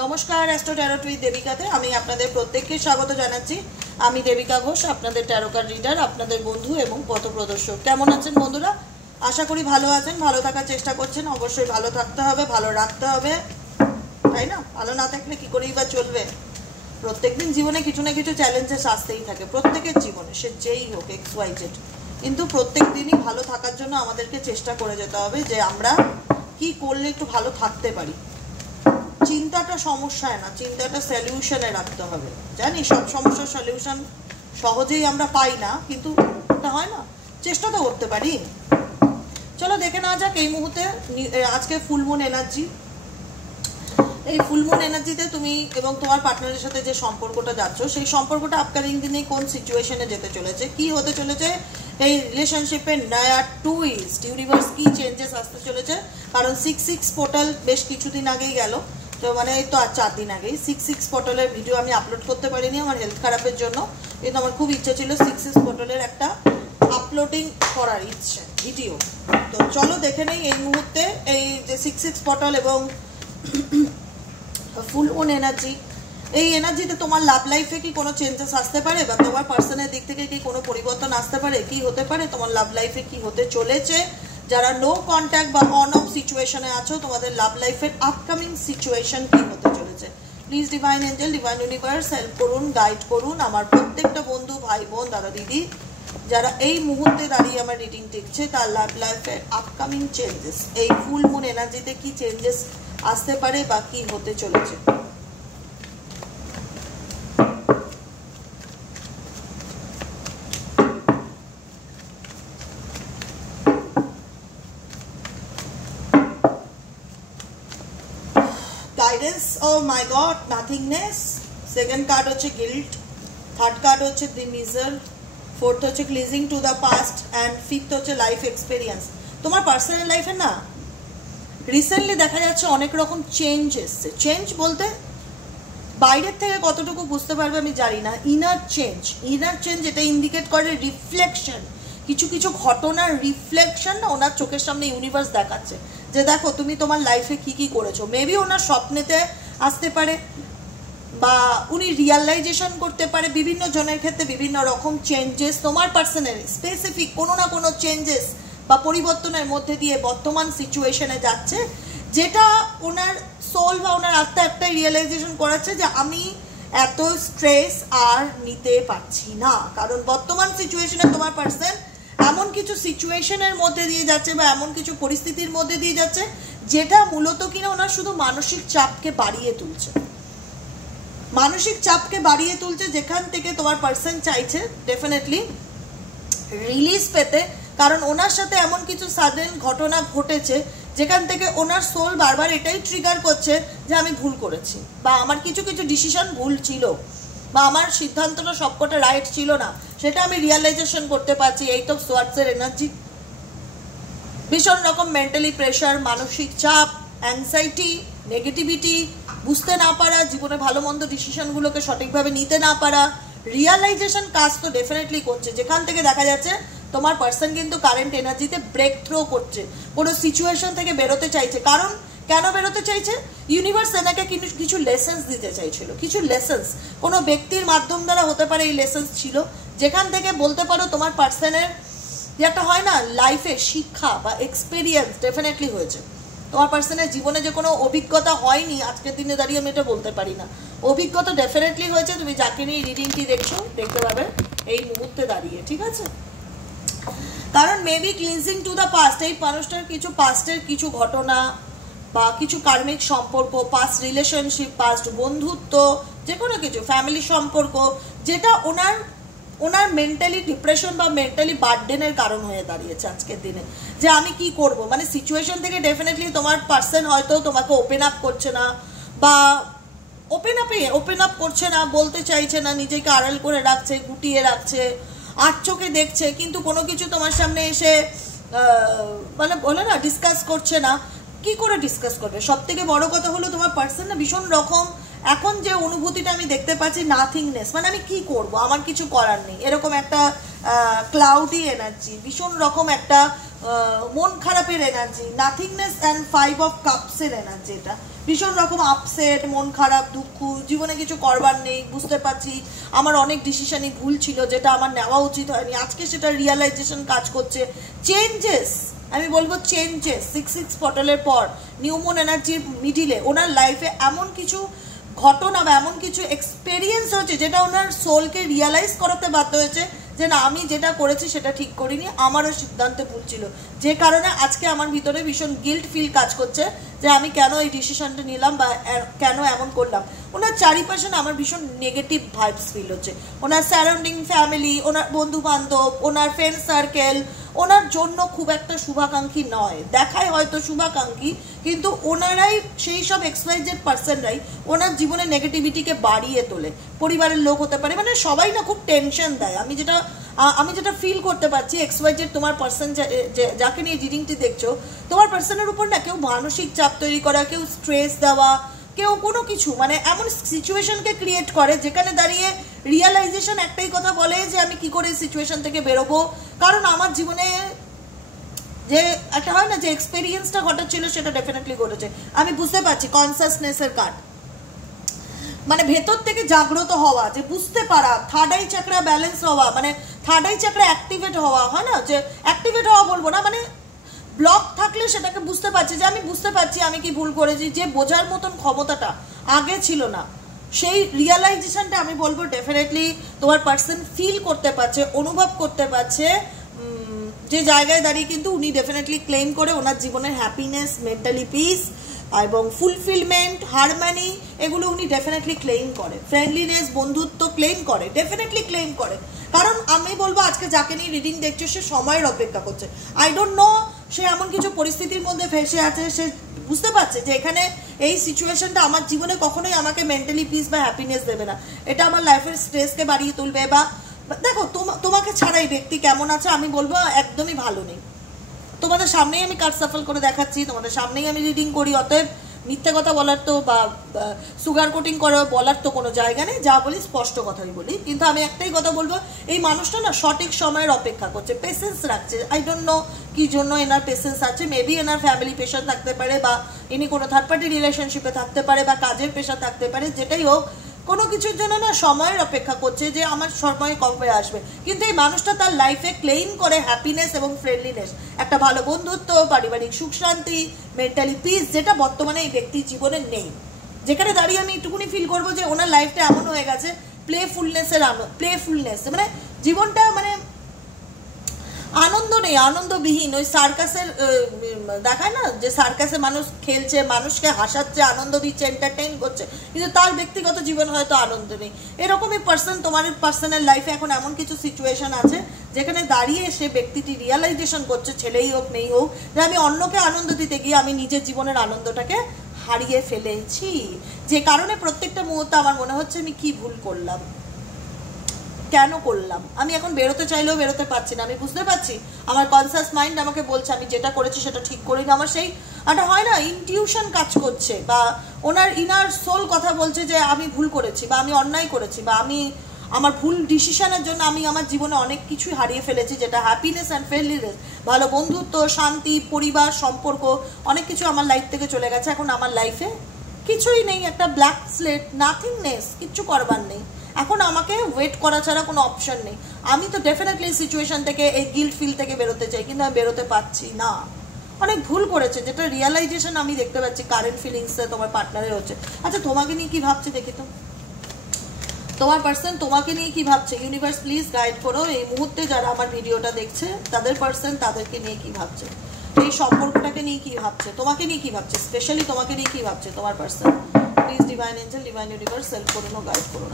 নমস্কার, astro tarot with দেবিকাতে আমি আপনাদের প্রত্যেককে স্বাগত জানাচ্ছি। আমি দেবিকা ঘোষ, আপনাদের ট্যারো কার্ড রিডার, আপনাদের বন্ধু এবং পথপ্রদর্শক। কেমন আছেন বন্ধুরা? আশা করি ভালো আছেন, ভালো থাকার চেষ্টা করছেন। অবশ্যই ভালো থাকতে হবে, ভালো রাখতে হবে, তাই না? ভালো না থাকলে কি করেই বা চলবে? প্রত্যেকদিন জীবনে কিছু না কিছু চ্যালেঞ্জেস আসতেই থাকে, প্রত্যেকের জীবনে, সে যেই হোক, এক্স ওয়াই জেড। কিন্তু প্রত্যেক দিনই ভালো থাকার জন্য আমাদেরকে চেষ্টা করে যেতে হবে যে আমরা কি করলে একটু ভালো থাকতে পারি। চিন্তাটা সমস্যায় না, চিন্তাটা সলিউশনে রাখতে হবে। জানি সব সমস্যার সলিউশন সহজেই আমরা পাই না, কিন্তু ওটা হয় না, চেষ্টা তো করতে পারি। চলো দেখে নেওয়া যাক এই মুহূর্তে আজকে ফুলমুন এনার্জি। এই ফুলমুন এনার্জিতে তুমি এবং তোমার পার্টনারের সাথে যে সম্পর্কটা যাচ্ছ, সেই সম্পর্কটা আপকামিং দিনে কোন সিচুয়েশনে যেতে চলেছে, কি হতে চলেছে, এই রিলেশনশিপে নয়া টুইস্ট, ইউনিভার্স কি চেঞ্জেস আসতে চলেছে। কারণ 6-6 পোর্টাল বেশ কিছুদিন আগেই গেল, তো মানে এই তো আর 4 দিন আগেই 6-6 পোর্টালের ভিডিও আমি আপলোড করতে পারিনি আমার হেলথ খারাপের জন্য, কিন্তু আমার খুব ইচ্ছা ছিল 6-6 পোর্টালের একটা আপলোডিং করার ইচ্ছে ভিডিও। তো চলো দেখে নেই এই মুহূর্তে এই যে 6-6 পোর্টাল এবং ফুল মুন এনার্জি। এই এনার্জিতে তোমার লাভ লাইফে কি কোনো চেঞ্জেস আসতে পারে, বা তোমার পার্সনের দিক থেকে কি কোনো পরিবর্তন আসতে পারে, কি হতে পারে, তোমার লাভ লাইফে কি হতে চলেছে। যারা নো কন্ট্যাক্ট বা অন অফ সিচুয়েশনে আছো, তোমাদের লাভ লাইফের আপকামিং সিচুয়েশন কি হতে চলেছে। Please divine angel, divine universe help করুন, গাইড করুন আমার প্রত্যেকটা বন্ধু, ভাই বোন, দাদা দিদি, যারা এই মুহূর্তে দাঁড়িয়ে আমার রিডিং দেখছে, তার লাভ লাইফের আপকামিং চেঞ্জেস, এই ফুল মুন এনার্জিতে কি চেঞ্জেস আসতে পারে বা কি হতে চলেছে। গাইডেন্স, ও মাই গড, নাথিংনেস। সেকেন্ড কার্ড হচ্ছে গিল্ট, থার্ড কার্ড হচ্ছে দি মিজার, ফোর্থ হচ্ছে ক্লিজিং to the past, and fifth হচ্ছে লাইফ এক্সপিরিয়েন্স। তোমার পার্সোনাল লাইফে না রিসেন্টলি দেখা যাচ্ছে অনেক রকম চেঞ্জ এসছে। চেঞ্জ বলতে বাইরের থেকে কতটুকু বুঝতে পারবে আমি জানি না। ইনার চেঞ্জ এটা ইন্ডিকেট করে রিফ্লেকশন, কিছু কিছু ঘটনার রিফ্লেকশন না ওনার চোখের সামনে ইউনিভার্স দেখাচ্ছে যে দেখো তুমি তোমার লাইফে কি কি করেছো। মেবি ওনার স্বপ্নেতে আসতে পারে, বা উনি রিয়ালাইজেশন করতে পারে। বিভিন্ন জনের ক্ষেত্রে বিভিন্ন রকম চেঞ্জেস তোমার পার্সোনাল স্পেসিফিক কোনো না কোনো চেঞ্জেস বা পরিবর্তনের মধ্যে দিয়ে বর্তমান সিচুয়েশনে যাচ্ছে, যেটা ওনার সোল বা ওনার আত্মা একটাই রিয়েলাইজেশন করাচ্ছে যে আমি এত স্ট্রেস আর নিতে পারছি না। কারণ বর্তমান সিচুয়েশনে তোমার পার্সন এমন কিছু সিচুয়েশনের মধ্যে দিয়ে যাচ্ছে বা এমন কিছু পরিস্থিতির মধ্যে দিয়ে যাচ্ছে যেটা মূলত কিনা ওনার শুধু মানসিক চাপকে বাড়িয়ে তুলছে, মানসিক চাপকে বাড়িয়ে তুলছে, যেখান থেকে তোমার পার্সন চাইছে ডেফিনেটলি রিলিজ পেতে। কারণ ওনার সাথে এমন কিছু সাডেন ঘটনা ঘটেছে যেখান থেকে ওনার সোল বারবার এটাই ট্রিগার করছে যে আমি ভুল করেছি, বা আমার কিছু কিছু ডিসিশন ভুল ছিল, বা আমার সিদ্ধান্তটা সবকটা রাইট ছিল না, সেটা আমি রিয়ালাইজেশন করতে পারছি। এইট অফ সোয়ার্ডসের এনার্জি, ভীষণ রকম মেন্টালি প্রেশার, মানসিক চাপ, অ্যাংজাইটি, নেগেটিভিটি, বুঝতে না পারা, জীবনে ভালো মন্দ ডিসিশনগুলোকে সঠিকভাবে নিতে না পারা, রিয়ালাইজেশন কাজ তো ডেফিনেটলি করছে, যেখান থেকে দেখা যাচ্ছে তোমার পার্সন কিন্তু কারেন্ট এনার্জিতে ব্রেক থ্রো করছে, কোনো সিচুয়েশন থেকে বেরোতে চাইছে। কারণ কেন বেরোতে চাইছে? ইউনিভার্স এনাকে কিছু লেসেন্স দিতে চাইছিল, কিছু লেসেন্স কোনো ব্যক্তির মাধ্যম দ্বারা হতে পারে। এই লেসেন্স ছিল যেখান থেকে বলতে পারো তোমার পার্সনের যে একটা হয় না লাইফে শিক্ষা বা এক্সপিরিয়েন্স ডেফিনেটলি হয়েছে। তোমার পার্সনের জীবনে যে কোনো অভিজ্ঞতা হয়নি আজকের দিনে দাঁড়িয়ে আমি এটা বলতে পারি না, অভিজ্ঞতা ডেফিনেটলি হয়েছে। তুমি যাকে নিয়ে রিডিংটি দেখছো দেখতে পাবে এই মুহূর্তে দাঁড়িয়ে, ঠিক আছে? কারণ maybe cleansing to the past, এই মানুষটার কিছু পাস্টের কিছু ঘটনা বা কিছু কার্মিক সম্পর্ক, পাস্ট রিলেশনশিপ, পাস্ট বন্ধুত্ব, যে কোনো কিছু ফ্যামিলি সম্পর্ক, যেটা ওনার মেন্টালি ডিপ্রেশন বা মেন্টালি বার্ডেনের কারণ হয়ে দাঁড়িয়েছে আজকের দিনে। যে আমি কি করব, মানে সিচুয়েশন থেকে ডেফিনেটলি তোমার পার্সন হয়তো তোমাকে ওপেন আপ করছে না, বা ওপেন আপ করছে না, বলতে চাইছে না, নিজেকে আড়াল করে রাখছে, গুটিয়ে রাখছে, আর চোখে দেখছে, কিন্তু কোনো কিছু তোমার সামনে এসে মানে বলে না ডিসকাস করছে না। কি করে ডিসকাস করবে? সব থেকে বড় কথা হলো তোমার পার্সন না ভীষণ রকম এখন যে অনুভূতিটা আমি দেখতে পাচ্ছি, নাথিংনেস, মানে আমি কি করব, আমার কিছু করার নেই, এরকম একটা ক্লাউডি এনার্জি, ভীষণ রকম একটা মন খারাপের এনার্জি, নাথিংনেস অ্যান্ড 5 অফ কাপসের এনার্জি। এটা ভীষণ রকম আপসেট, মন খারাপ, দুঃখ, জীবনে কিছু করবার নেই, বুঝতে পারছি আমার অনেক ডিসিশনই ভুল ছিল যেটা আমার নেওয়া উচিত হয়নি, আজকে সেটা রিয়েলাইজেশন কাজ করছে। চেঞ্জেস, আমি বলবো চেঞ্জেস 6 পটলের পর নিউ মুন এনার্জির মিডিলে ওনার লাইফে এমন কিছু ঘটনা বা এমন কিছু এক্সপেরিয়েন্স হয়েছে যেটা ওনার সোলকে রিয়ালাইজ করাতে বাধ্য হয়েছে যে না, আমি যেটা করেছি সেটা ঠিক করিনি, আমারও সিদ্ধান্তে ভুল ছিল, যে কারণে আজকে আমার ভিতরে ভীষণ গিল্ট ফিল কাজ করছে যে আমি কেন এই ডিসিশনটা নিলাম বা কেন এমন করলাম। ওনার চারিপাশে না আমার ভীষণ নেগেটিভ ভাইবস ফিল হচ্ছে। ওনার সারাউন্ডিং ফ্যামিলি, ওনার বন্ধু বান্ধব, ওনার ফ্রেন্ড সার্কেল ওনার জন্য খুব একটা শুভাকাঙ্ক্ষী নয়, দেখায় হয়তো শুভাকাঙ্ক্ষী, কিন্তু ওনারাই সেই সব এক্সওয়াইজেড পার্সনরাই ওনার জীবনে নেগেটিভিটিকে বাড়িয়ে তোলে। পরিবারের লোক হতে পারে, মানে সবাই না খুব টেনশন দেয়। আমি যেটা ফিল করতে পারছি, এক্সওয়াইজেড তোমার পার্সন যাকে নিয়ে রিডিংটি দেখছো, তোমার পার্সনের উপর না কেউ মানসিক চাপ তৈরি করা, কেউ স্ট্রেস দেওয়া, কেউ কোনো কিছু মানে এমন সিচুয়েশনকে ক্রিয়েট করে যেখানে দাঁড়িয়ে রিয়েলাইজেশন একটাই কথা বলে যে আমি কি করে সিচুয়েশন থেকে বেরোবো। কারণ আমার জীবনে যে একটা হয় না যে এক্সপেরিয়েন্সটা ঘটেছিল সেটা ডেফিনেটলি ঘটেছে। আমি বুঝতে পারছি কনসাসনেসের কার্ড, মানে ভেতর থেকে জাগ্রত হওয়া, যে বুঝতে পারা, থার্ড আই চাকরা ব্যালেন্স হওয়া, মানে থার্ড আই চাকরা অ্যাক্টিভেট হওয়া, হয় না যে অ্যাক্টিভেট হওয়া বলবো না, মানে ব্লক থাকলে সেটাকে বুঝতে পারছি যে আমি বুঝতে পারছি আমি কি ভুল করেছি, যে বোঝার মতন ক্ষমতাটা আগে ছিল না, সেই রিয়েলাইজেশনটা আমি বলবো ডেফিনেটলি তোমার পার্সন ফিল করতে পারছে, অনুভব করতে পারছে, যে জায়গায় দাঁড়িয়ে কিন্তু উনি ডেফিনেটলি ক্লেম করে ওনার জীবনের হ্যাপিনেস, মেন্টালি পিস এবং ফুলফিলমেন্ট, হারমানি, এগুলো উনি ডেফিনেটলি ক্লেম করে। ফ্রেন্ডলিনেস, বন্ধুত্ব ক্লেম করে, ডেফিনেটলি ক্লেম করে। কারণ আমি বলবো আজকে যাকে নিয়ে রিডিং দেখছো সে সময়ের অপেক্ষা করছে। আই ডোন্ট নো সে এমন কিছু পরিস্থিতির মধ্যে ফেসে আছে, সে বুঝতে পারছে যে এখানে এই সিচুয়েশনটা আমার জীবনে কখনোই আমাকে মেন্টালি পিস বা হ্যাপিনেস দেবে না, এটা আমার লাইফের স্ট্রেসকে বাড়িয়ে তুলবে। বা দেখো তোমাকে ছাড়াই ব্যক্তি কেমন আছে আমি বলবো একদমই ভালো নেই। তোমাদের সামনেই আমি কার্ড সাফল করে দেখাচ্ছি, তোমাদের সামনেই আমি রিডিং করি, অতএব মিথ্যে কথা বলার তো বা সুগার কোটিং করে বলার তো কোনো জায়গা নেই, যা বলি স্পষ্ট কথাই বলি। কিন্তু আমি একটাই কথা বলবো, এই মানুষটা না সঠিক সময়ের অপেক্ষা করছে, পেশেন্স রাখছে। আই ডোন্ট নো কি জন্য এনার পেশেন্স আছে, মেবি এনার ফ্যামিলি প্রেশার থাকতে পারে, বা ইনি কোনো থার্ড পার্টি রিলেশনশিপে থাকতে পারে, বা কাজের প্রেশার থাকতে পারে, যেটাই হোক কোনো কিছুর জন্য না সময়ের অপেক্ষা করছে যে আমার সময় কবে আসবে। কিন্তু এই মানুষটা তার লাইফে ক্লেইম করে হ্যাপিনেস এবং ফ্রেন্ডলিনেস, একটা ভালো বন্ধুত্ব, পারিবারিক সুখ শান্তি, মেন্টালি পিস, যেটা বর্তমানে এই ব্যক্তির জীবনে নেই। যেখানে দাঁড়িয়ে আমি একটুকুনি ফিল করবো যে ওনার লাইফটা এমন হয়ে গেছে প্লেফুলনেস, মানে জীবনটা মানে আনন্দ নেই, আনন্দবিহীন। ওই সার্কাসের দেখায় না যে সার্কাসে মানুষ খেলছে, মানুষকে হাসাচ্ছে, আনন্দ দিচ্ছে, এন্টারটেইন করছে, কিন্তু তার ব্যক্তিগত জীবন হয়তো আনন্দ নেই। এরকমই পার্সন, তোমার পার্সনের লাইফে এখন এমন কিছু সিচুয়েশন আছে যেখানে দাঁড়িয়ে সে ব্যক্তিটি রিয়েলাইজেশন করছে, ছেলেই হোক মেয়েই হোক, যে আমি অন্যকে আনন্দ দিতে গিয়ে আমি নিজের জীবনের আনন্দটাকে হারিয়ে ফেলেছি, যে কারণে প্রত্যেকটা মুহূর্তে আমার মনে হচ্ছে আমি কি ভুল করলাম, কেন করলাম। আমি এখন বেরোতে চাইলেও বেরোতে পারছি না। আমি বুঝতে পারছি আমার কনসাস মাইন্ড আমাকে বলছে আমি যেটা করেছি সেটা ঠিক করিনি। আমার সেই একটা হয় না ইনটিউশন কাজ করছে, বা ওনার ইনার সোল কথা বলছে যে আমি ভুল করেছি, বা আমি অন্যায় করেছি, বা আমি আমার ভুল ডিসিশনের জন্য আমি আমার জীবনে অনেক কিছুই হারিয়ে ফেলেছি, যেটা হ্যাপিনেস অ্যান্ড ফ্রেন্ডলিনেস, ভালো বন্ধুত্ব, শান্তি, পরিবার, সম্পর্ক, অনেক কিছু আমার লাইফ থেকে চলে গেছে। এখন আমার লাইফে কিছুই নেই, একটা ব্ল্যাক স্লেট, নাথিংনেস, কিচ্ছু করবার নেই। এখন আমাকে ওয়েট করা ছাড়া কোনো অপশন নেই। আমি তো ডেফিনেটলি এই সিচুয়েশন থেকে, এই গিল্ট ফিল থেকে বেরোতে চাই, কিন্তু আমি বেরোতে পারছি না। অনেক ভুল করেছে, যেটা রিয়েলাইজেশন আমি দেখতে পাচ্ছি কারেন্ট ফিলিংসে তোমার পার্টনারের হচ্ছে। আচ্ছা তোমাকে নিয়ে কি ভাবছে দেখি তো, তোমার পার্সন তোমাকে নিয়ে কি ভাবছে? ইউনিভার্স প্লিজ গাইড করো এই মুহূর্তে যারা আমার ভিডিওটা দেখছে, তাদের পার্সন তাদেরকে নিয়ে কি ভাবছে, এই সম্পর্কটাকে নিয়ে কি ভাবছে, তোমাকে নিয়ে কি ভাবছে, স্পেশালি তোমাকে নিয়ে কি ভাবছে তোমার person. Please divine angel, divine universe help করুন, গাইড করুন।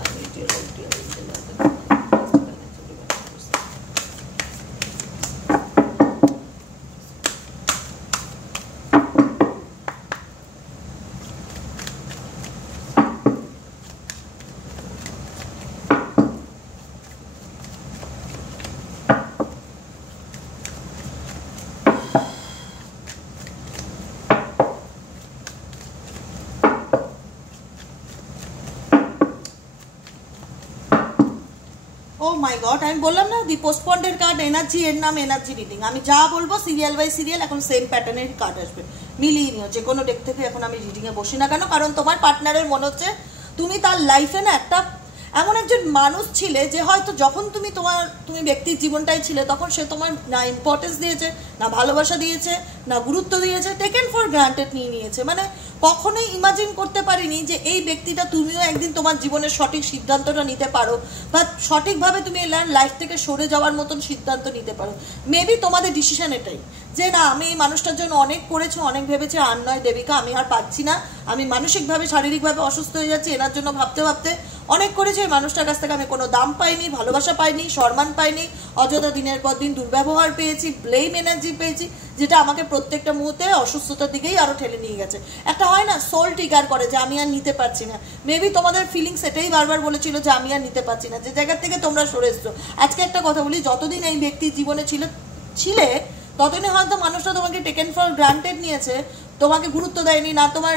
ও মাই গড, আমি বললাম না দি পোস্টপন্ডের কার্ড এনার্জি, এর নাম এনার্জি রিডিং। আমি যা বলবো সিরিয়াল বাই সিরিয়াল এখন সেম প্যাটার্নের কার্ড আসবে। মিলিয়ে নিও যে কোনো ডেক থেকে। এখন আমি রিডিংয়ে বসি না কেন, কারণ তোমার পার্টনারের মনে হচ্ছে তুমি তার লাইফে না একটা এমন একজন মানুষ ছিলে যে হয়তো যখন তুমি ব্যক্তির জীবনটাই ছিলে তখন সে তোমার না ইম্পর্টেন্স দিয়েছে, না ভালোবাসা দিয়েছে, না গুরুত্ব দিয়েছে, টেকেন ফর গ্রান্টেড নিয়ে নিয়েছে। মানে কখনোই ইমাজিন করতে পারিনি যে এই ব্যক্তিটা তুমিও একদিন তোমার জীবনের সঠিক সিদ্ধান্তটা নিতে পারো, বা সঠিকভাবে তুমি লাইফ থেকে সরে যাওয়ার মতন সিদ্ধান্ত নিতে পারো। মেবি তোমাদের ডিসিশন এটাই যে না, আমি এই মানুষটার জন্য অনেক করেছি, অনেক ভেবেছি, আর নয় দেবিকা, আমি আর পাচ্ছি না, আমি মানসিকভাবে শারীরিকভাবে অসুস্থ হয়ে যাচ্ছি এনার জন্য ভাবতে ভাবতে, অনেক করেছি। এই মানুষটার কাছ থেকে আমি কোনো দাম পাইনি, ভালোবাসা পাইনি, সম্মান পাইনি, অযথা দিনের পর দিন দুর্ব্যবহার পেয়েছি, ব্লেম এনার্জি পেয়েছি, যেটা আমাকে প্রত্যেকটা মুহূর্তে অসুস্থতার দিকেই আরও ঠেলে নিয়ে গেছে। একটা হয় না সোল ট্রিগার করে যে আমি আর নিতে পারছি না। মেবি তোমাদের ফিলিংস এটাই বারবার বলেছিল যে আমি আর নিতে পারছি না, যে জায়গা থেকে তোমরা সরে এসছো। আজকে একটা কথা বলি, যতদিন এই ব্যক্তির জীবনে ছিলে ততদিনে হয়তো মানুষটা তোমাকে টেকেন ফর গ্রান্টেড নিয়েছে, তোমাকে গুরুত্ব দেয়নি, না তোমার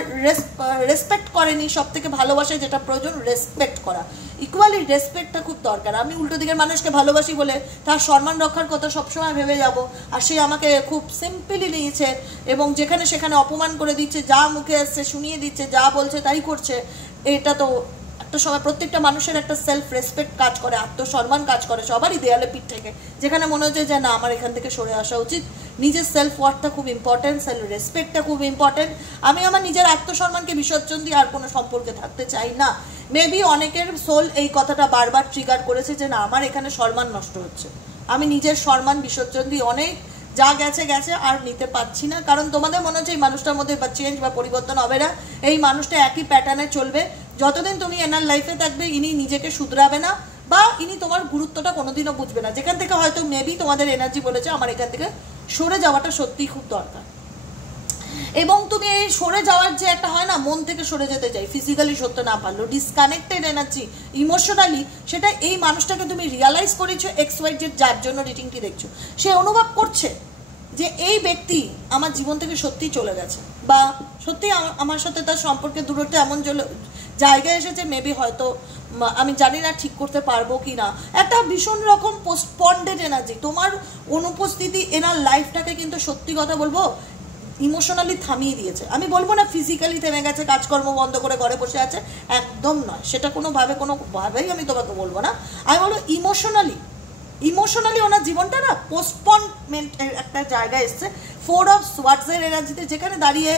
রেসপেক্ট করেনি। সব থেকে ভালোবাসায় যেটা প্রয়োজন, রেসপেক্ট করা। ইকুয়ালি রেসপেক্টটা খুব দরকার। আমি উল্টো দিকের মানুষকে ভালোবাসি বলে তার সম্মান রক্ষার কথা সবসময় ভেবে যাব, আর সে আমাকে খুব সিম্পলি নিয়েছে এবং যেখানে সেখানে অপমান করে দিচ্ছে, যা মুখে আসছে শুনিয়ে দিচ্ছে, যা বলছে তাই করছে। এটা তো একটা সময় প্রত্যেকটা মানুষের একটা সেলফ রেসপেক্ট কাজ করে, আত্মসম্মান কাজ করে সবারই দেয়ালে পিঠ থেকে, যেখানে মনে হচ্ছে যে না আমার এখান থেকে সরে আসা উচিত। নিজের সেলফ ওয়ার্থটা খুব ইম্পর্টেন্ট, সেলফ রেসপেক্টটা খুব ইম্পর্টেন্ট। আমি আমার নিজের আত্মসম্মানকে বিসর্জন দিয়ে আর কোনো সম্পর্কে থাকতে চাই না। মেবি অনেকের সোল এই কথাটা বারবার ট্রিগার করেছে যে না আমার এখানে সম্মান নষ্ট হচ্ছে, আমি নিজের সম্মান বিসর্জন দিয়ে অনেক যা গেছে গেছে আর নিতে পারছি না। কারণ তোমাদের মনে হচ্ছে এই মানুষটার মধ্যে বা চেঞ্জ বা পরিবর্তন হবে না, এই মানুষটা একই প্যাটার্নে চলবে। যতদিন তুমি এনার লাইফে থাকবে ইনি নিজেকে শুধরাবে না, বা ইনি তোমার গুরুত্বটা কোনোদিনও বুঝবে না। যেখান থেকে হয়তো মেবি তোমাদের এনার্জি বলেছে আমার এখান থেকে সরে যাওয়াটা সত্যিই খুব দরকার। এবং তুমি এই সরে যাওয়ার যে একটা হয় না, মন থেকে সরে যেতে চাই, ফিজিক্যালি সরতে না পারলো, ডিসকানেক্টেড এনার্জি ইমোশনালি, সেটা এই মানুষটাকে তুমি রিয়ালাইজ করেছো। XYZ যার জন্য রিডিংটি দেখছো, সে অনুভব করছে যে এই ব্যক্তি আমার জীবন থেকে সত্যিই চলে গেছে, বা সত্যি আমার সাথে তার সম্পর্কে দূরত্ব এমন জায়গায় এসেছে, মেবি হয়তো আমি জানি না ঠিক করতে পারবো কি না। একটা ভীষণ রকম পোস্টপন্ডেড এনার্জি, তোমার অনুপস্থিতি এনার লাইফটাকে কিন্তু সত্যি কথা বলবো ইমোশনালি থামিয়ে দিয়েছে। আমি বলবো না ফিজিক্যালি থেমে গেছে, কাজকর্ম বন্ধ করে ঘরে বসে আছে, একদম নয়, সেটা কোনোভাবেই আমি তোমাকে বলবো না। আমি বলবো ইমোশনালি ওনার জীবনটা না পোস্টপনমেন্টের একটা জায়গায় এসছে। 4 অফ সোয়ার্ডসের এনার্জিতে, যেখানে দাঁড়িয়ে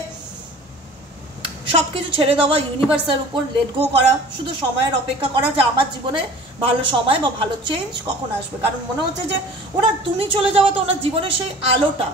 সব কিছু ছেড়ে দেওয়া, ইউনিভার্সের উপর লেট গো করা, শুধু সময়ের অপেক্ষা করা যে আমার জীবনে ভালো সময় বা ভালো চেঞ্জ কখন আসবে। কারণ মনে হচ্ছে যে ওনার তুমি চলে যাওয়া তো ওনার জীবনের সেই আলোটা,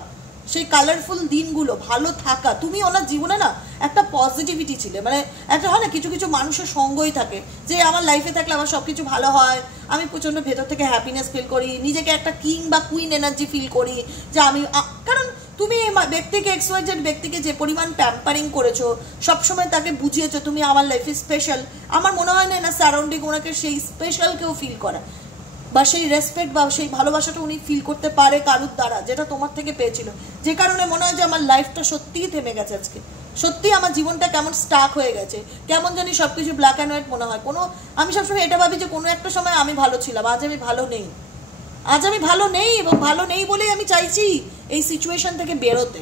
সেই কালারফুল দিনগুলো, ভালো থাকা, তুমি ওনার জীবনে না একটা পজিটিভিটি ছিলে। মানে একটা হয় না কিছু কিছু মানুষের সঙ্গই থাকে যে আমার লাইফে থাকলে আমার সব কিছু ভালো হয়, আমি প্রচণ্ড ভেতর থেকে হ্যাপিনেস ফিল করি, নিজেকে একটা কিং বা কুইন এনার্জি ফিল করি যে আমি। কারণ তুমি এই ব্যক্তিকে XYZ ব্যক্তিকে যে পরিমাণ প্যাম্পারিং করেছো, সবসময় তাকে বুঝিয়েছো তুমি আমার লাইফে স্পেশাল, আমার মনে হয় না সারাউন্ডিং ওনাকে সেই স্পেশালকেও ফিল করা, বা সেই রেসপেক্ট বা সেই ভালোবাসাটা উনি ফিল করতে পারে কারুর দ্বারা, যেটা তোমার থেকে পেয়েছিল। যে কারণে মনে হয় যে আমার লাইফটা সত্যিই থেমে গেছে আজকে, সত্যি আমার জীবনটা কেমন স্টাক হয়ে গেছে, কেমন জানি সব কিছু ব্ল্যাক অ্যান্ড হোয়াইট মনে হয়। আমি সবসময় এটা ভাবি যে কোনো একটা সময় আমি ভালো ছিলাম, আজ আমি ভালো নেই, এবং ভালো নেই বলেই আমি চাইছি এই সিচুয়েশন থেকে বেরোতে।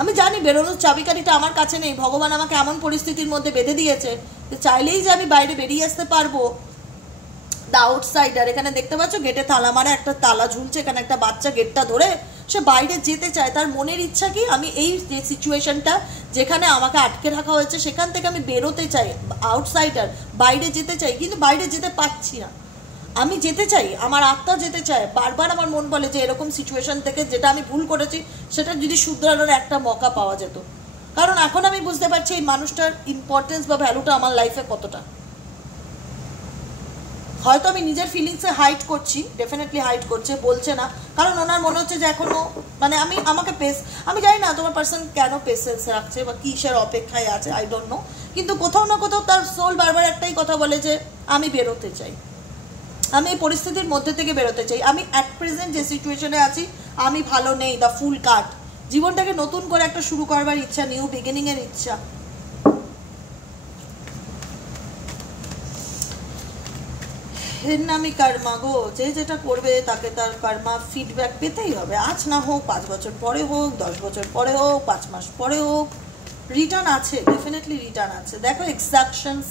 আমি জানি বেরোনোর চাবিকাঠিটা আমার কাছে নেই, ভগবান আমাকে এমন পরিস্থিতির মধ্যে বেঁধে দিয়েছে যে চাইলেই যে আমি বাইরে বেরিয়ে আসতে পারবো। দ্য আউটসাইডার, এখানে দেখতে পাচ্ছ গেটে তালা মারা, একটা তালা ঝুলছে, এখানে একটা বাচ্চা গেটটা ধরে সে বাইরে যেতে চায়। তার মনের ইচ্ছা কি আমি এই যে সিচুয়েশনটা যেখানে আমাকে আটকে রাখা হয়েছে সেখান থেকে আমি বেরোতে চাই, আউটসাইডার, বাইরে যেতে চাই, কিন্তু বাইরে যেতে পারছি না। আমি যেতে চাই, আমার আত্মা যেতে চায়, বারবার আমার মন বলে যে এরকম সিচুয়েশন থেকে যেটা আমি ভুল করেছি সেটা যদি শুধরানোর একটা মৌকা পাওয়া যেত। কারণ এখন আমি বুঝতে পারছি এই মানুষটার ইম্পর্টেন্স বা ভ্যালুটা আমার লাইফে কতটা। হয়তো আমি নিজের ফিলিংসে হাইড করছি, ডেফিনেটলি হাইড করছে, বলছে না, কারণ ওনার মনে হচ্ছে যে এখনো মানে আমি জানি না তোমার পার্সন কেন পেশেন্স রাখছে বা কিসের অপেক্ষায় আছে, আই ডোন্ট নো। কিন্তু কোথাও না কোথাও তার সোল বারবার একটাই কথা বলে যে আমি বেরোতে চাই, আমি এই পরিস্থিতির মধ্যে থেকে বেরোতে চাই, আমি অ্যাট প্রেজেন্ট যে সিচুয়েশনে আছি আমি ভালো নেই, দ্য ফুল কাট, জীবনটাকে নতুন করে একটা শুরু করবার ইচ্ছা, নিউ বিগিনিং এর ইচ্ছা। এর নামই কর্মা গো। যে যেটা করবে তাকে তার কর্মা ফিডব্যাক পেতেই হবে। আজ না হোক, 5 বছর পরে হোক, 10 বছর পরে হোক, 5 মাস পরে হোক, রিটার্ন আছে, ডেফিনেটলি রিটার্ন আছে। দেখো এক্সাকশনস,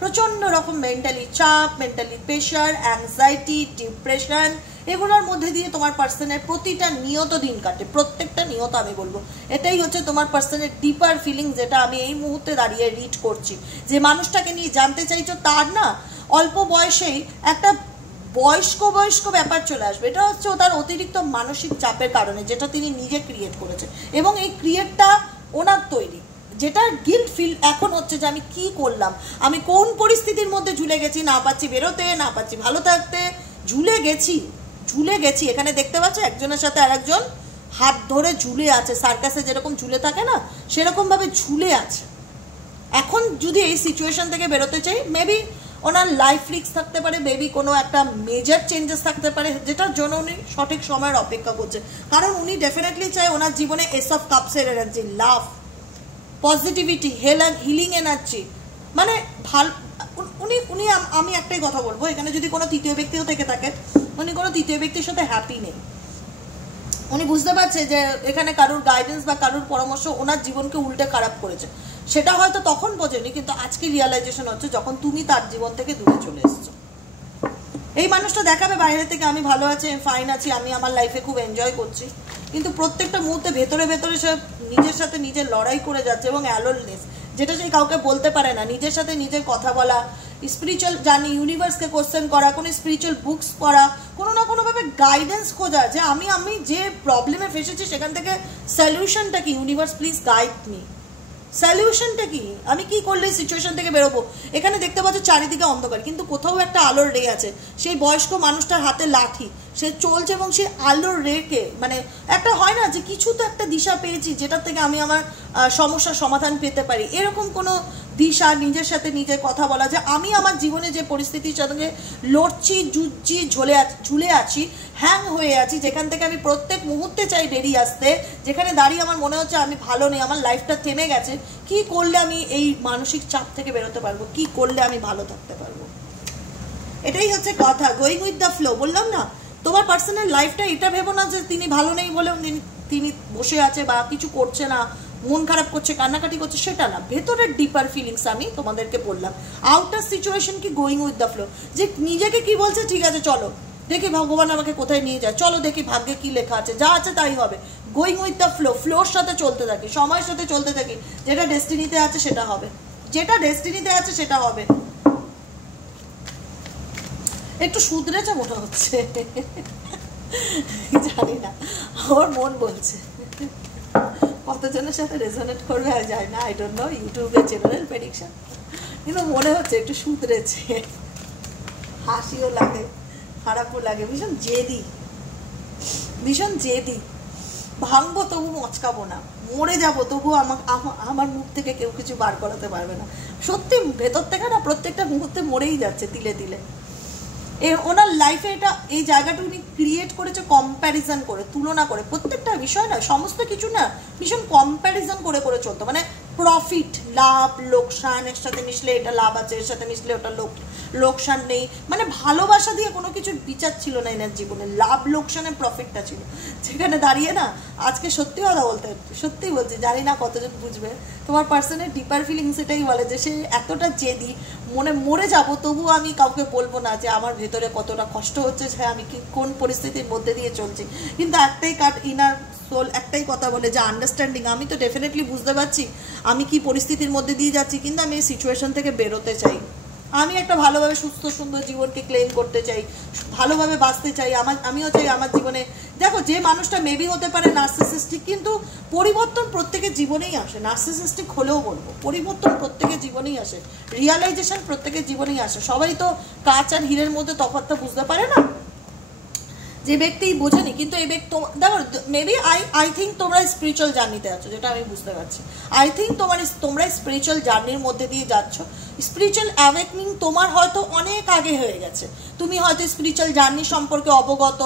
প্রচণ্ড রকম মেন্টালি চাপ, মেন্টালি প্রেশার, অ্যাংজাইটি, ডিপ্রেশন, এগুলোর মধ্যে দিয়ে তোমার পার্সনের প্রতিটা নিয়ত দিন কাটে, প্রত্যেকটা নিয়ত। আমি বলবো এটাই হচ্ছে তোমার পার্সনের ডিপার ফিলিং, যেটা আমি এই মুহূর্তে দাঁড়িয়ে রিড করছি। যে মানুষটাকে নিয়ে জানতে চাইছো, তার না অল্প বয়সেই একটা বয়স্ক ব্যাপার চলে আসবে। এটা হচ্ছে তার অতিরিক্ত মানসিক চাপের কারণে, যেটা তিনি নিজে ক্রিয়েট করেছে, এবং এই ক্রিয়েটটা ওনার তৈরি। যেটা গিল্ট ফিল এখন হচ্ছে যে আমি কি করলাম, আমি কোন পরিস্থিতির মধ্যে ঝুলে গেছি, না পাচ্ছি বেরোতে, না পাচ্ছি ভালো থাকতে, ঝুলে গেছি। এখানে দেখতে পাচ্ছ একজনের সাথে আরেকজন হাত ধরে ঝুলে আছে, সার্কাসে যেরকম ঝুলে থাকে না, সেরকমভাবে ঝুলে আছে। এখন যদি এই সিচুয়েশন থেকে বেরোতে চাই, মেবি ওনার লাইফ রিস্ক থাকতে পারে, মেবি কোনো একটা মেজর চেঞ্জেস থাকতে পারে, যেটার জন্য উনি সঠিক সময়ের অপেক্ষা করছে। কারণ উনি ডেফিনেটলি চায় ওনার জীবনে এস অফ কাপসের energy, love, positivity, healing energy, মানে ভালো। উনি আমি একটাই কথা বলবো, এখানে যদি কোনো তৃতীয় ব্যক্তিও থেকে থাকে, উনি কোনো তৃতীয় ব্যক্তির সাথে হ্যাপি নেই। উনি বুঝতে পারছে যে এখানে কারুর গাইডেন্স বা কারুর পরামর্শ ওনার জীবনকে উল্টে খারাপ করেছে। সেটা হয়তো তখন বোঝেনি, কিন্তু আজকে রিয়ালাইজেশন হচ্ছে যখন তুমি তার জীবন থেকে দূরে চলে এসছো। এই মানুষটা দেখাবে বাইরে থেকে আমি ভালো আছি, আমি ফাইন আছি, আমি আমার লাইফে খুব এনজয় করছি, কিন্তু প্রত্যেকটা মুহূর্তে ভেতরে সে নিজের সাথে নিজের লড়াই করে যাচ্ছে। এবং অ্যালোননেস, যেটা সে কাউকে বলতে পারে না, নিজের সাথে নিজের কথা বলা, স্পিরিচুয়াল জার্নি, ইউনিভার্সকে কোশ্চেন করা, কোনো স্পিরিচুয়াল বুকস পড়া, কোনো না কোনোভাবে গাইডেন্স খোঁজা, যে আমি যে প্রবলেমে ফেসেছি সেখান থেকে সলিউশনটা কি, ইউনিভার্স প্লিজ গাইড মি, সলিউশনটা কি, আমি কি করলে সিচুয়েশন থেকে বেরোবো। এখানে দেখতে পাচ্ছ চারিদিকে অন্ধকার, কিন্তু কোথাও একটা আলোর রে আছে। সেই বয়স্ক মানুষটার হাতে লাঠি, সে চলছে এবং সেই আলোর রেকে, মানে একটা হয় না যে কিছু তো একটা দিশা পেয়েছি যেটার থেকে আমি আমার সমস্যার সমাধান পেতে পারি, এরকম কোনো দিশা, নিজের সাথে নিজের কথা বলা, যে আমি আমার জীবনে যে পরিস্থিতির সঙ্গে লড়ছি, যুঝছি, ঝুলে আছি, হ্যাং হয়ে আছি, যেখান থেকে আমি প্রত্যেক মুহূর্তে চাই বেরিয়ে আসতে, যেখানে দাঁড়িয়ে আমার মনে হচ্ছে আমি ভালো নেই, আমার লাইফটা থেমে গেছে, কি করলে আমি এই মানসিক চাপ থেকে বেরোতে পারবো, কি করলে আমি ভালো থাকতে পারবো। এটাই হচ্ছে কথা, গোয়িং উইথ দ্য ফ্লো। বললাম না, তোমার পার্সোনাল লাইফটা এটা ভেবো না যে তিনি ভালো নেই বলে তিনি বসে আছে বা কিছু করছে না, মন খারাপ করছে, কান্নাকাটি করছে, সেটা না। ভেতরের ডিপার ফিলিংস আমি তোমাদেরকে বললাম। আউটার সিচুয়েশন কি গোয়িং উইথ দ্য ফ্লো, যে নিজেকে কি বলছে, ঠিক আছে চলো দেখি ভগবান আমাকে কোথায় নিয়ে যায়, চলো দেখি ভাগ্যে কি লেখা আছে, যা আছে তাই হবে। Going with the flow, floor সাথে চলতে থাকি, সময়ের সাথে চলতে থাকি, যেটা ডেস্টিনিতে আছে সেটা হবে, যেটা ডেস্টিনিতে আছে সেটা হবে। একটু শুধরেছে মনে হচ্ছে, জানি না, আমার মন বলছে। কতজনের সাথে রেজোনেট করবে আর যায় না, আই ডোন্ট নো, ইউটিউবে জেনারেল প্রেডিকশন, কিন্তু মনে হচ্ছে একটু শুধরেছে। হাসিও লাগে, খারাপও লাগে, ভীষণ জেদি। ভাঙবো তবু মচকাবো না, মরে যাবো তবু আমার মুখ থেকে কেউ কিছু বার করাতে পারবে না। সত্যি ভেতর থেকে না প্রত্যেকটা মুহূর্তে মরেই যাচ্ছে তিলে তিলে। ওনার লাইফে এটা এই জায়গাটা উনি ক্রিয়েট করেছে কম্প্যারিজন করে, তুলনা করে, প্রত্যেকটা বিষয় না, সমস্ত কিছু না ভীষণ কম্প্যারিজন করে চলতো। মানে প্রফিট, লাভ, লোকসান, এর সাথে মিশলে এটা লাভ আছে, এর সাথে মিশলে ওটা লোকসান নেই, মানে ভালোবাসা দিয়ে কোনো কিছুর বিচার ছিল না এনার জীবনে, লাভ লোকসানের প্রফিটটা ছিল। যেখানে দাঁড়িয়ে না আজকে সত্যি কথা বলতে, সত্যিই বলছি, জানি না কতজন বুঝবে, তোমার পার্সনের ডিপার ফিলিংস এটাই বলে যে সে এতটা জেদি, মরে যাবো তবুও আমি কাউকে বলবো না যে আমার ভেতরে কতটা কষ্ট হচ্ছে, যে আমি কি কোন পরিস্থিতির মধ্যে দিয়ে চলছি। কিন্তু একটাই ইনার সোল একটাই কথা বলে, যে আন্ডারস্ট্যান্ডিং, আমি তো ডেফিনেটলি বুঝতে পারছি আমি কি পরিস্থিতির মধ্যে দিয়ে যাচ্ছি, কিন্তু আমি এই সিচুয়েশন থেকে বেরোতে চাই। আমি একটা ভালোভাবে সুস্থ সুন্দর জীবনকে ক্লেম করতে চাই, ভালোভাবে বাঁচতে চাই। আমিও চাই আমার জীবনে, দেখো যে মানুষটা মেবি হতে পারে নার্সিসিস্টিক, কিন্তু পরিবর্তন প্রত্যেকের জীবনেই আসে। নার্সিসিস্টিক হলেও বলবো পরিবর্তন প্রত্যেকের জীবনেই আসে, রিয়ালাইজেশন প্রত্যেকের জীবনেই আসে। সবাই তো কাঁচ আর হীরের মধ্যে তফাৎটা বুঝতে পারে না, যে ব্যক্তি বোঝেনি। কিন্তু এই ব্যক্তি, দেখো মেবি আই থিঙ্ক তোমরা স্পিরিচুয়াল জার্নিতে আছো, যেটা আমি বুঝতে পারছি। আই থিঙ্ক তোমরা স্পিরিচুয়াল জার্নির মধ্যে দিয়ে যাচ্ছ, স্পিরিচুয়াল অ্যাওয়েকনিং তোমার হয়তো অনেক আগে হয়ে গেছে, তুমি হয়তো স্পিরিচুয়াল জার্নি সম্পর্কে অবগত,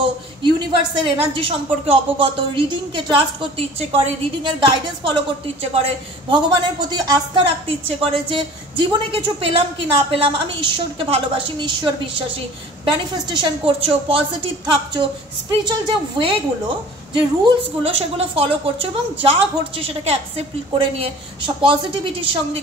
ইউনিভার্সের এনার্জি সম্পর্কে অবগত, রিডিংকে ট্রাস্ট করতে ইচ্ছে করে, রিডিংয়ের গাইডেন্স ফলো করতে ইচ্ছে করে, ভগবানের প্রতি আস্থা রাখতে ইচ্ছে করে যে জীবনে কিছু পেলাম কি না পেলাম, আমি ঈশ্বরকে ভালোবাসি, আমি ঈশ্বর বিশ্বাসী, ম্যানিফেস্টেশন করছো, পজিটিভ থাকছো, স্পিরিচুয়াল যে ওয়েগুলো, যে রুলসগুলো সেগুলো ফলো করছো এবং যা ঘটছে সেটাকে অ্যাকসেপ্ট করে নিয়ে পজিটিভিটির সঙ্গে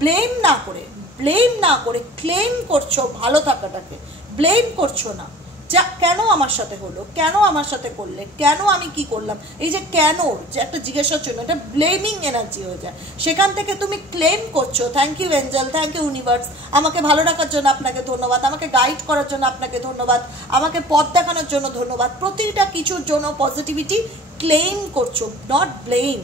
ব্লেম না করে ক্লেম করছো ভালো থাকাটাকে, ব্লেম করছো না যা কেন আমার সাথে হলো, কেন আমার সাথে করলে, কেন আমি কি করলাম, এই যে কেন যে একটা জিজ্ঞাসার জন্য এটা ব্লেমিং এনার্জি হয়ে যায়। সেখান থেকে তুমি ক্লেম করছো, thank you angel, thank you universe, আমাকে ভালো রাখার জন্য আপনাকে ধন্যবাদ, আমাকে গাইড করার জন্য আপনাকে ধন্যবাদ, আমাকে পথ দেখানোর জন্য ধন্যবাদ। প্রতিটা কিছুর জন্য পজিটিভিটি ক্লেম করছো, নট ব্লেম।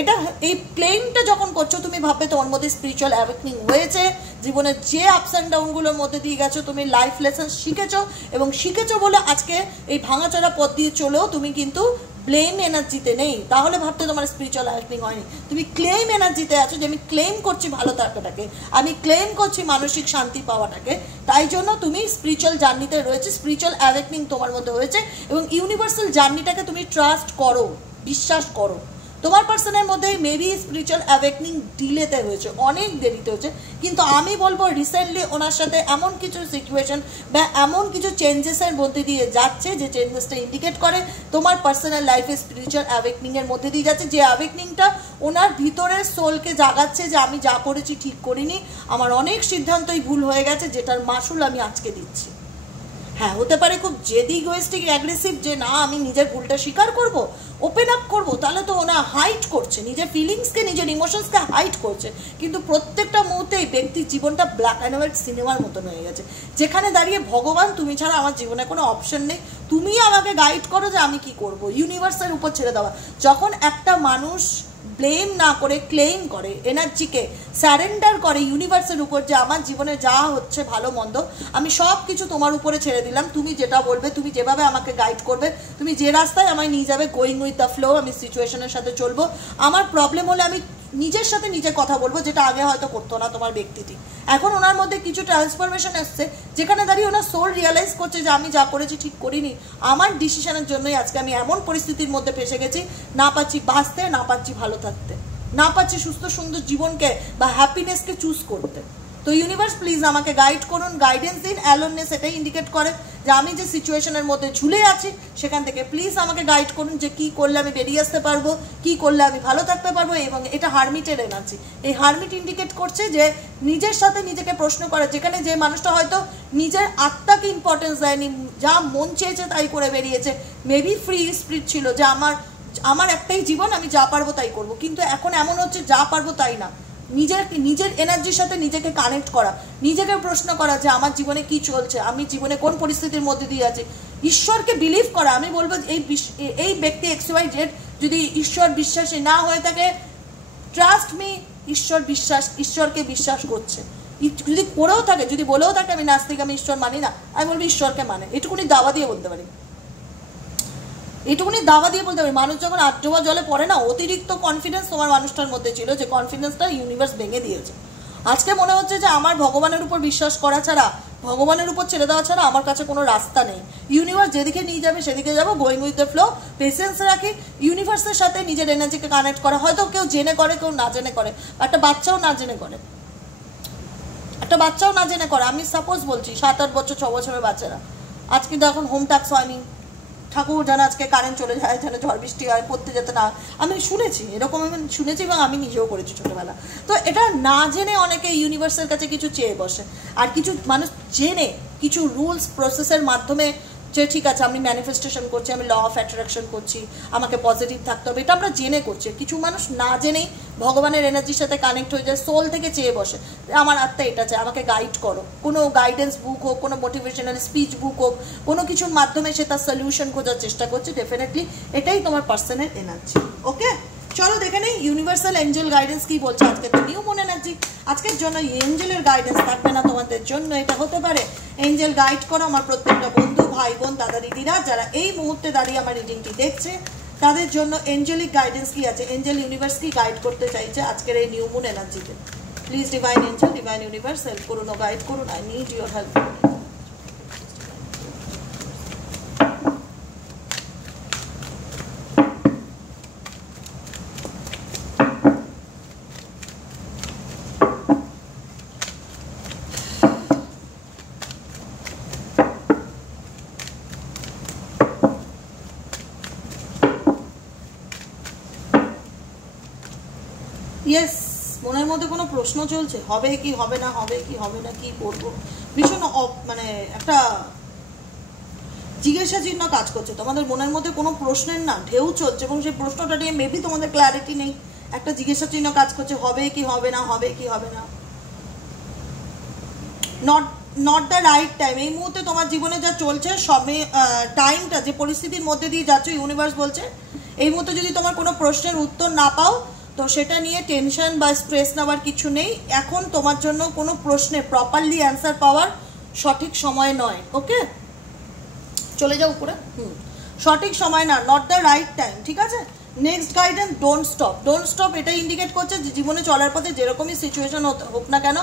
এটা এই ক্লেমটা যখন করছো তুমি ভাববে তোমার মধ্যে স্পিরিচুয়াল অ্যাওয়েকনিং হয়েছে, জীবনের যে আপস অ্যান্ড ডাউনগুলোর মধ্যে দিয়ে গেছো তুমি লাইফ লেসন শিখেছো, এবং শিখেছো বলে আজকে এই ভাঙাচোরা পথ দিয়ে চলেও তুমি কিন্তু ব্লেম এনার্জিতে নেই, তাহলে ভাবতে তোমার স্পিরিচুয়াল অ্যাওয়েকনিং হয়নি। তুমি ক্লেম এনার্জিতে আছো যে আমি ক্লেম করছি ভালো থাকাটাকে, আমি ক্লেম করছি মানসিক শান্তি পাওয়াটাকে, তাই জন্য তুমি স্পিরিচুয়াল জার্নিতে রয়েছে, স্পিরিচুয়াল অ্যাওয়েকনিং তোমার মধ্যে হয়েছে এবং ইউনিভার্সাল জার্নিটাকে তুমি ট্রাস্ট করো, বিশ্বাস করো। তোমার পার্সনের মধ্যে মেবি স্পিরিচুয়াল অ্যাওয়েকনিং ডিলেতে হয়েছে, অনেক দেরিতে হয়েছে, কিন্তু আমি বলবো রিসেন্টলি ওনার সাথে এমন কিছু সিচুয়েশন বা এমন কিছু চেঞ্জেসের মধ্যে দিয়ে যাচ্ছে যে চেঞ্জেসটা ইন্ডিকেট করে তোমার পার্সোনাল লাইফে স্পিরিচুয়াল অ্যাওয়েকনিংয়ের মধ্যে দিয়ে যাচ্ছে, যে অ্যাওয়েকনিংটা ওনার ভিতরের সোলকে জাগাচ্ছে যে আমি যা করেছি ঠিক করিনি, আমার অনেক সিদ্ধান্তই ভুল হয়ে গেছে, যেটার মাসুল আমি আজকে দিচ্ছি। হ্যাঁ, হতে পারে খুব জেদি, ইগোয়েস্টিক, অ্যাগ্রেসিভ, যে না আমি নিজের ভুলটা স্বীকার করব, ওপেন আপ করবো, তাহলে তো ওনা হাইড করছে, নিজের ফিলিংসকে, নিজের ইমোশনসকে হাইড করছে। কিন্তু প্রত্যেকটা মুহূর্তে এই ব্যক্তির জীবনটা ব্ল্যাক অ্যান্ড হোয়াইট সিনেমার মতন হয়ে গেছে, যেখানে দাঁড়িয়ে ভগবান তুমি ছাড়া আমার জীবনে কোনো অপশন নেই, তুমি আমাকে গাইড করো যে আমি কি করব, ইউনিভার্সের উপর ছেড়ে দেওয়া। যখন একটা মানুষ ব্লেম না করে ক্লেম করে, এনার্জিকে স্যারেন্ডার করে ইউনিভার্সের উপর যে আমার জীবনে যা হচ্ছে ভালো মন্দ আমি সব কিছু তোমার উপরে ছেড়ে দিলাম, তুমি যেটা বলবে, তুমি যেভাবে আমাকে গাইড করবে, তুমি যে রাস্তায় আমায় নিয়ে যাবে, গোয়িং উইথ দ্য ফ্লো, আমি সিচুয়েশনের সাথে চলবো। আমার প্রবলেম হলে আমি নিজের সাথে নিজে কথা বলবো, যেটা আগে হয়তো করতো না তোমার ব্যক্তিটি। এখন ওনার মধ্যে কিছু ট্রান্সফরমেশন এসছে, যেখানে দাঁড়িয়ে ওনার সোল রিয়েলাইজ করছে যে আমি যা করেছি ঠিক করিনি, আমার ডিসিশনের জন্যই আজকে আমি এমন পরিস্থিতির মধ্যে ফেসে গেছি, না পাচ্ছি বাঁচতে, না পাচ্ছি ভালো থাকতে, না পাচ্ছি সুস্থ সুন্দর জীবনকে বা হ্যাপিনেসকে চুজ করতে। তো ইউনিভার্স প্লিজ আমাকে গাইড করুন, গাইডেন্স দিন। অ্যালোননেস এটাই ইন্ডিকেট করে যে আমি যে সিচুয়েশনের মধ্যে ঝুলে আছি সেখান থেকে প্লিজ আমাকে গাইড করুন যে কী করলে আমি বেরিয়ে আসতে পারবো, কী করলে আমি ভালো থাকতে পারবো। এবং এটা হারমিটের এনার্জি, এই হারমিট ইন্ডিকেট করছে যে নিজের সাথে নিজেকে প্রশ্ন করে, যেখানে যে মানুষটা হয়তো নিজের আত্মাকে ইম্পর্টেন্স দেয়নি, যা মন চেয়েছে তাই করে বেরিয়েছে, মেবি ফ্রি স্পিরিট ছিল যে আমার একটাই জীবন, আমি যা পারবো তাই করব, কিন্তু এখন এমন হচ্ছে যা পারবো তাই না, নিজের এনার্জির সাথে নিজেকে কানেক্ট করা, নিজেকে প্রশ্ন করা যে আমার জীবনে কি চলছে, আমি জীবনে কোন পরিস্থিতির মধ্যে দিয়ে আছি, ঈশ্বরকে বিলিভ করা। আমি বলবো এই ব্যক্তি XYZ যদি ঈশ্বর বিশ্বাসী না হয়ে থাকে, ট্রাস্ট মি, ঈশ্বরকে বিশ্বাস করছে। যদি করেও থাকে, যদি বলেও থাকে আমি নাস্তিক, আমি ঈশ্বর মানি না, আমি বলবো ঈশ্বরকে মানে, এটুকুনি দাওয়া দিয়ে বলতে পারি, মানুষ যখন আত্মবা জলে পড়ে না, অতিরিক্ত কনফিডেন্স তোমার মানুষটার মধ্যে ছিল, যে কনফিডেন্সটা ইউনিভার্স ভেঙে দিয়েছে। আজকে মনে হচ্ছে যে আমার ভগবানের উপর বিশ্বাস করা ছাড়া, ভগবানের উপর ছেড়ে দেওয়া ছাড়া আমার কাছে কোনো রাস্তা নেই। ইউনিভার্স যেদিকে নিয়ে যাবে সেদিকে যাবো, going with the flow, patience রাখি, ইউনিভার্সের সাথে নিজের এনার্জিকে কানেক্ট করা। হয়তো কেউ জেনে করে, কেউ না জেনে করে, একটা বাচ্চাও না জেনে করে, আমি সাপোজ বলছি 7-8 বছর 6 বছরের বাচ্চারা, আজ কিন্তু এখন হোম ট্যাক্স হয়নি, ঠাকুর যেন আজকে কারেন্ট চলে যায়, যেন ঝড় বৃষ্টি হয়, পড়তে যেতে না, আমি শুনেছি এরকম, আমি শুনেছি এবং আমি নিজেও করেছি ছোটোবেলা। তো এটা না জেনে অনেকে ইউনিভার্সের কাছে কিছু চেয়ে বসে, আর কিছু মানুষ জেনে কিছু রুলস প্রসেসের মাধ্যমে যে ঠিক আছে আমি ম্যানিফেস্টেশন করছি, আমি ল অফ অ্যাট্রাকশন করছি, আমাকে পজিটিভ থাকতে হবে, এটা আমরা জেনে করছি। কিছু মানুষ না জেনেই ভগবানের এনার্জির সাথে কানেক্ট হয়ে যায়, সোল থেকে চেয়ে বসে আমার আত্মা এটা চায়, আমাকে গাইড করো। কোনো গাইডেন্স বুক হোক, কোনো মোটিভেশনাল স্পিচ বুক হোক, কোনো কিছুর মাধ্যমে সে তার সলিউশন খোঁজার চেষ্টা করছে। ডেফিনেটলি এটাই তোমার পার্সনের এনার্জি। ওকে, চলো দেখে নেই ইউনিভার্সাল এঞ্জেল গাইডেন্স কি বলছে আজকে তো নিউ মুন এনার্জি। আজকের জন্য এঞ্জেলের গাইডেন্স থাকবে না তোমাদের জন্য, এটা হতে পারে এঞ্জেল গাইড করো আমার প্রত্যেকটা বন্ধু, ভাই বোন, দাদা দিদিরা যারা এই মুহূর্তে দাঁড়িয়ে আমার রিডিংটি দেখছে, তাদের জন্য এঞ্জেলিক গাইডেন্স কি আছে, এঞ্জেল ইউনিভার্স কি গাইড করতে চাইছে আজকের এই নিউ মুন এনার্জিতে। Please divine angel, divine universe help করুন ও গাইড করুন। I need your help. Yes, মনের মধ্যে কোনো প্রশ্ন চলছে, হবে কি হবে না, হবে কি হবে না, কি করবো, ভীষণ মানে একটা জিজ্ঞাসা চিহ্ন কাজ করছে তোমাদের মনের মধ্যে, কোনো প্রশ্নের না ঢেউ চলছে এবং সেই প্রশ্নটা নিয়ে মেবি তোমাদের ক্ল্যারিটি নেই, একটা জিজ্ঞাসা চিহ্ন কাজ করছে, হবে কি হবে না, হবে কি হবে না। Not the right time. এই মুহূর্তে তোমার জীবনে যা চলছে সবে টাইমটা, যে পরিস্থিতির মধ্যে দিয়ে যাচ্ছ, ইউনিভার্স বলছে এই মুহূর্তে যদি তোমার কোনো প্রশ্নের উত্তর না পাও তো সেটা নিয়ে টেনশন বা স্ট্রেস নেওয়ার কিছু নেই। এখন তোমার জন্য কোনো প্রশ্নে প্রপারলি অ্যান্সার পাওয়ার সঠিক সময় নয়। ওকে, চলে যাও উপরে। সঠিক সময় না, নট দ্য রাইট টাইম, ঠিক আছে। Next guidance, don't stop. Don't stop এটা ইন্ডিকেট করছে যে জীবনে চলার পথে যেরকমই সিচুয়েশন হোক না কেন,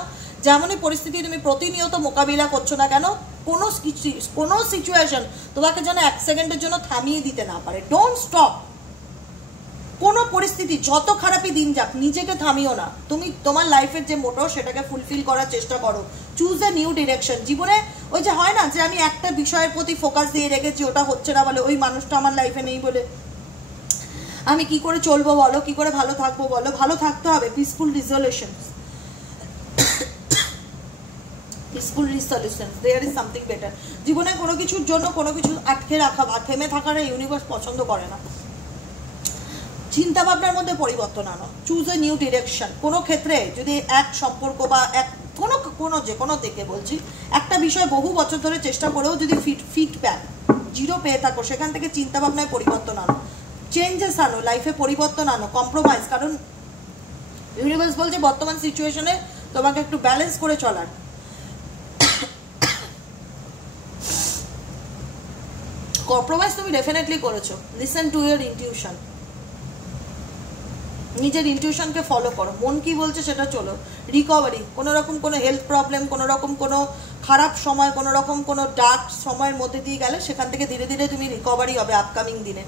যেমনই পরিস্থিতি তুমি প্রতিনিয়ত মোকাবিলা করছো না কেন, কোনো সিচুয়েশন তোমাকে যেন এক সেকেন্ডের জন্য থামিয়ে দিতে না পারে। Don't stop. কোনো পরিস্থিতি যত খারাপই দিন যাক, নিজেকে থামিও না। তুমি তোমার লাইফের যে মোটো সেটাকে ফুলফিল করার চেষ্টা করো। Choose a new direction. জীবনে ওই যে হয় না যে আমি একটা বিষয়ের প্রতি ফোকাস দিয়ে রেখেছি, ওটা হচ্ছে না বলে, ওই মানুষটা আমার লাইফে নেই বলে আমি কি করে চলবো বলো, কি করে ভালো থাকবো বলো। ভালো থাকতে হবে। Peaceful resolution, peaceful resolution, there is something better. জীবনে কোনো কিছুর জন্য কোনো কিছু আটকে রাখা বা থেমে থাকার ইউনিভার্স পছন্দ করে না। চিন্তা ভাবনার মধ্যে পরিবর্তন আনো। Choose a new direction. কোনো ক্ষেত্রে যদি এক সম্পর্ক বা এক কোনো যে কোনো দিকে বলছি, একটা বিষয় বহু বছর ধরে চেষ্টা করেও যদি ফিডব্যাক জিরো পেয়ে থাকো, সেখান থেকে চিন্তা ভাবনায় পরিবর্তন আনো, চেঞ্জেস আনো, লাইফে পরিবর্তন আনো, কম্প্রোমাইজ। কারণ ইউনিভার্স বলছে বর্তমান সিচুয়েশনে তোমাকে একটু ব্যালেন্স করে চলার। কম্প্রোমাইজ তুমি ডেফিনেটলি করেছো। Listen to year intuition. নিজের ইনটিউশনকে ফলো করো। মন কি বলছে সেটা চলো। রিকভারি, কোনো রকম কোনো হেলথ প্রবলেম, কোনো রকম কোনো খারাপ সময়, কোনো রকম কোনো ডার্ক সময়ের মধ্যে দিয়ে গেলে সেখান থেকে ধীরে ধীরে তুমি রিকভারি হবে আপকামিং দিনে।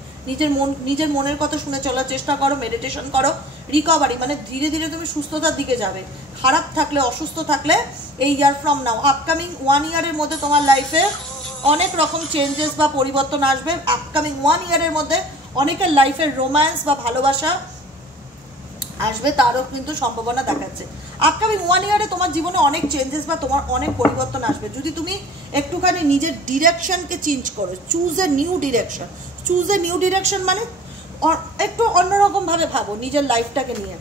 নিজের মনের কথা শুনে চলার চেষ্টা করো, মেডিটেশন করো। রিকভারি মানে ধীরে ধীরে তুমি সুস্থতার দিকে যাবে। খারাপ থাকলে, অসুস্থ থাকলে এই ইয়ার ফ্রম নাও, আপকামিং 1 ইয়ারের মধ্যে তোমার লাইফে অনেক রকম চেঞ্জেস বা পরিবর্তন আসবে। আপকামিং 1 ইয়ারের মধ্যে অনেকের লাইফের রোম্যান্স বা ভালোবাসা আসবে, তারও কিন্তু সম্ভাবনা দেখাচ্ছে। আপকামিং 1 ইয়ারে তোমার জীবনে অনেক চেঞ্জেস বা তোমার অনেক পরিবর্তন আসবে যদি তুমি একটুখানি নিজের ডিরেকশনকে চেঞ্জ করো। Choose a new direction. Choose a new direction মানে একটু অন্যরকমভাবে ভাবো নিজের লাইফটাকে নিয়ে।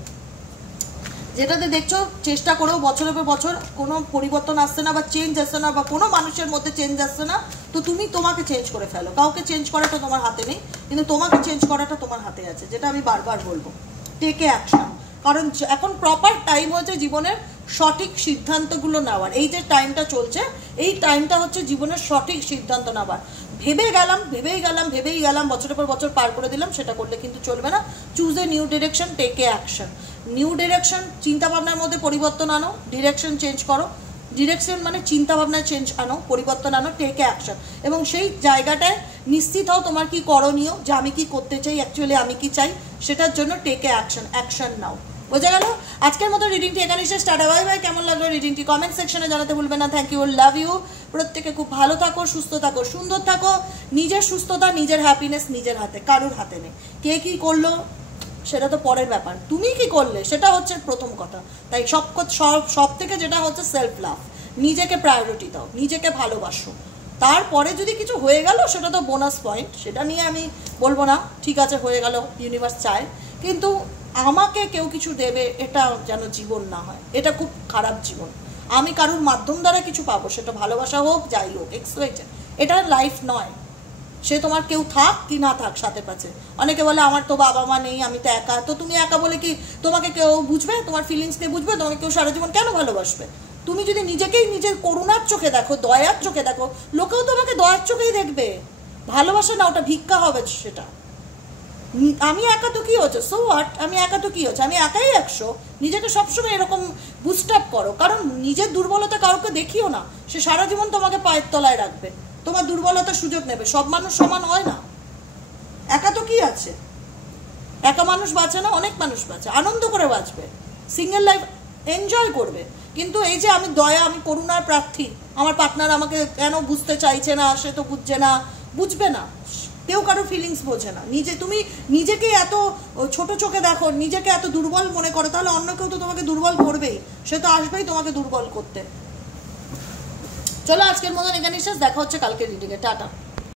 যেটাতে দেখছো চেষ্টা করেও বছরের পর বছর কোনো পরিবর্তন আসছে না বা চেঞ্জ আসছে না বা কোনো মানুষের মধ্যে চেঞ্জ আসছে না, তো তুমি তোমাকে চেঞ্জ করে ফেলো। কাউকে চেঞ্জ করাটা তোমার হাতে নেই, কিন্তু তোমাকে চেঞ্জ করাটা তোমার হাতে আছে, যেটা আমি বারবার বলবো। টেকে অ্যাকশন। কারণ এখন প্রপার টাইম হচ্ছে জীবনের সঠিক সিদ্ধান্তগুলো নেওয়ার। এই যে টাইমটা চলছে, এই টাইমটা হচ্ছে জীবনের সঠিক সিদ্ধান্ত নেওয়ার। ভেবেই গেলাম বছরের পর বছর পার করে দিলাম, সেটা করলে কিন্তু চলবে না। চুজ এ নিউ ডিরেকশন, টেকে অ্যাকশন। নিউ ডিরেকশন, চিন্তা ভাবনার মধ্যে পরিবর্তন আনো, ডিরেকশন চেঞ্জ করো। ডিরেকশন মানে চিন্তা ভাবনায় চেঞ্জ আনো, পরিবর্তন আনো, টেকে অ্যাকশন। এবং সেই জায়গাটায় নিশ্চিত হও তোমার কি করণীয়, যে আমি কি করতে চাই, অ্যাকচুয়ালি আমি কি চাই, সেটার জন্য টেকে অ্যাকশন, অ্যাকশন নাও। বোঝা গেল? আজকের মতো রিডিংটি এখানে শেষ। টাটা বাই বাই। কেমন লাগলো রিডিংটি কমেন্ট সেকশনে জানাতে ভুলবে না। Thank you, love you. প্রত্যেকে খুব ভালো থাকো, সুস্থ থাকো, সুন্দর থাকো। নিজের সুস্থতা, নিজের হ্যাপিনেস নিজের হাতে, কারুর হাতে নেই। কে কি করলো সেটা তো পরের ব্যাপার, তুমি কি করলে সেটা হচ্ছে প্রথম কথা। তাই সব থেকে যেটা হচ্ছে সেলফ লাভ। নিজেকে প্রায়োরিটি দাও, নিজেকে ভালোবাসো। তারপরে যদি কিছু হয়ে গেল সেটা তো বোনাস পয়েন্ট, সেটা নিয়ে আমি বলবো না ঠিক আছে হয়ে গেল, ইউনিভার্স চায়। কিন্তু আমাকে কেউ কিছু দেবে এটা যেন জীবন না হয়, এটা খুব খারাপ জীবন। আমি কারুর মাধ্যম দ্বারা কিছু পাবো, সেটা ভালোবাসা হোক, যাই হোক, এক্সপেক্টেড, এটা লাইফ নয়। সে তোমার কেউ থাক কি না থাক সাথে পাচ্ছে। অনেকে বলে আমার তো বাবা মা নেই, আমি তো একা। তো তুমি একা বলে কি তোমাকে কেউ বুঝবে? তোমার ফিলিংসকে বুঝবে? তোমাকে কেউ সারা জীবন কেন ভালোবাসবে? তুমি যদি নিজেকেই নিজের করুণার চোখে দেখো, দয়ার চোখে দেখো, লোকেও তোমাকে দয়ার চোখেই দেখবে। ভালোবাসা না, ওটা ভিক্ষা হবে সেটা। আমি একা তো কি হচ্ছে, সো হোয়াট, আমি একা তো কি হচ্ছে, আমি একাই 100। নিজেকে সবসময় এরকম বুস্ট আপ করো, কারণ নিজের দুর্বলতা কাউকে দেখিও না, সে সারা জীবন তোমাকে পায়ের তলায় রাখবে, তোমার দুর্বলতার সুযোগ নেবে। সব মানুষ সমান হয় না, একা তো কি আছে, একা মানুষ বাঁচে না, অনেক মানুষ বাঁচে, আনন্দ করে বাঁচবে, সিঙ্গেল লাইফ এনজয় করবে। কিন্তু এই যে আমি দয়া, আমি করুণার প্রার্থী, আমার পার্টনার আমাকে কেন বুঝতে চাইছে না, সে তো বুঝছে না, বুঝবে না, কেউ কারো ফিলিংস বোঝে না। তুমি নিজেকে এত ছোট চোখে দেখো, নিজেকে এত দুর্বল মনে করো, তাহলে অন্য কেউ তো তোমাকে দুর্বল করবেই, সে তো আসবেই তোমাকে দুর্বল করতে। চলো আজকের মতন এখানে শেষ, দেখা হচ্ছে কালকে রিডিংয়ে, টাটা।